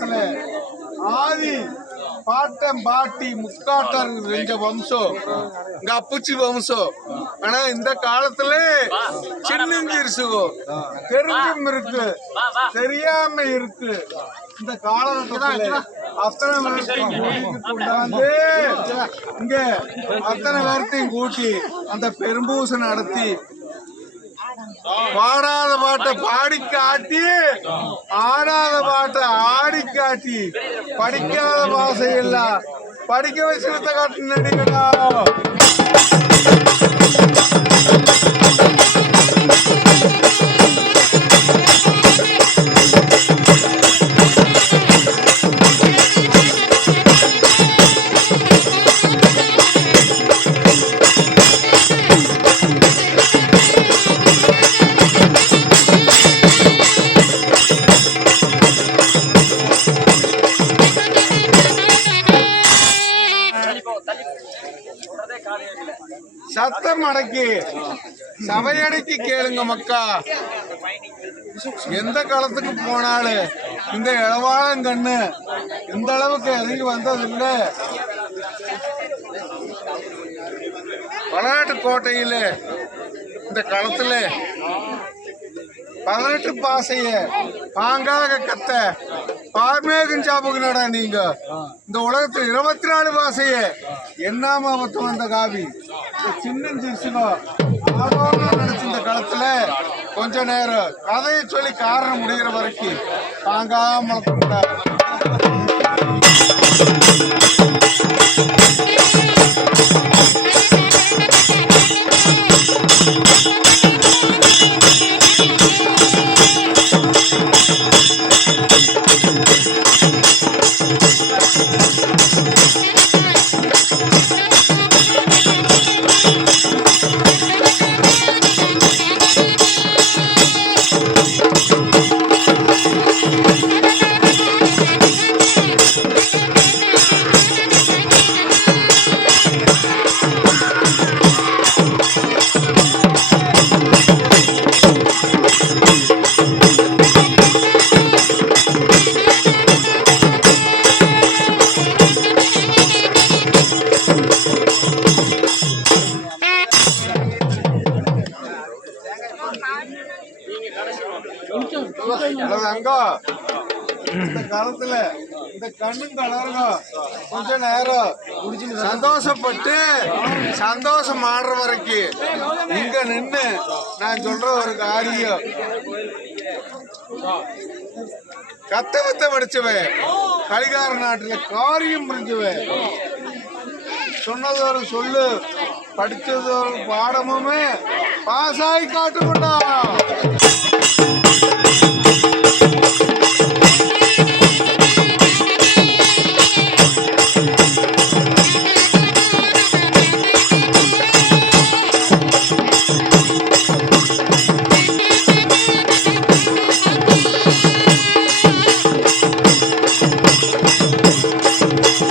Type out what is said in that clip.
காலத்துல ஆதி பாட்டம் பாட்டி முக்காட்டம் ரெஞ்ச வம்சம் இங்க அப்புச்சி வம்சம். ஆனா இந்த காலத்துல சின்னஞ்சிருசுகோ தெரிஞ்சும் இருக்கு தெரியாம இருக்கு. இந்த காலகட்டத்துல அத்தனை பேர்த்தையும் கொண்டாந்து இங்க அத்தனை பேர்த்தையும் கூட்டி அந்த பெரும்பூசை நடத்தி பாடாத பாட்டை பாடி காட்டி ஆடாத பாட்டை ஆடி காட்டி படிக்காத பாசையெல்லாம் படிக்க வச்சு வித்த காட்டு நடிகடா. சத்தம் அடக்கி சபையடக்கி கேளுங்க மக்கா. எந்த காலத்துக்கு போனாலும் இந்த இளவாழங்கண்ணு இந்த அளவுக்கு இறங்கி வந்ததில்ல. வளநாட்டு கோட்டையில இந்த களத்துல 18 பாசைய பாங்காக கத்த பார்மேகம் சாப்புகடா. நீங்க இந்த உலகத்துல 24 பாசைய என்னாம மொத்தம் வந்த காவி சின்னஞ்சிருச்சுனோ ஆரோன்னு நினைச்சு இந்த களத்துல கொஞ்ச நேரம் கதையை சொல்லி காரணம் முடிகிற வரைக்கும் பாங்காம இந்த காலத்துல இந்த கண்ணும் கலருங்க கொஞ்ச நேரம் சந்தோஷப்பட்டு சந்தோஷம் ஆடுற வரைக்கும் இங்க நின்று நான் சொல்ற ஒரு காரியம். கத்த வித்த படிச்சவன் கலிகார நாட்டுல காரியம் புரிஞ்சவன் சொன்னது ஒரு சொல்லு படிச்சது ஒரு பாடமுமே பாசாய் காட்டுக்கொண்டா.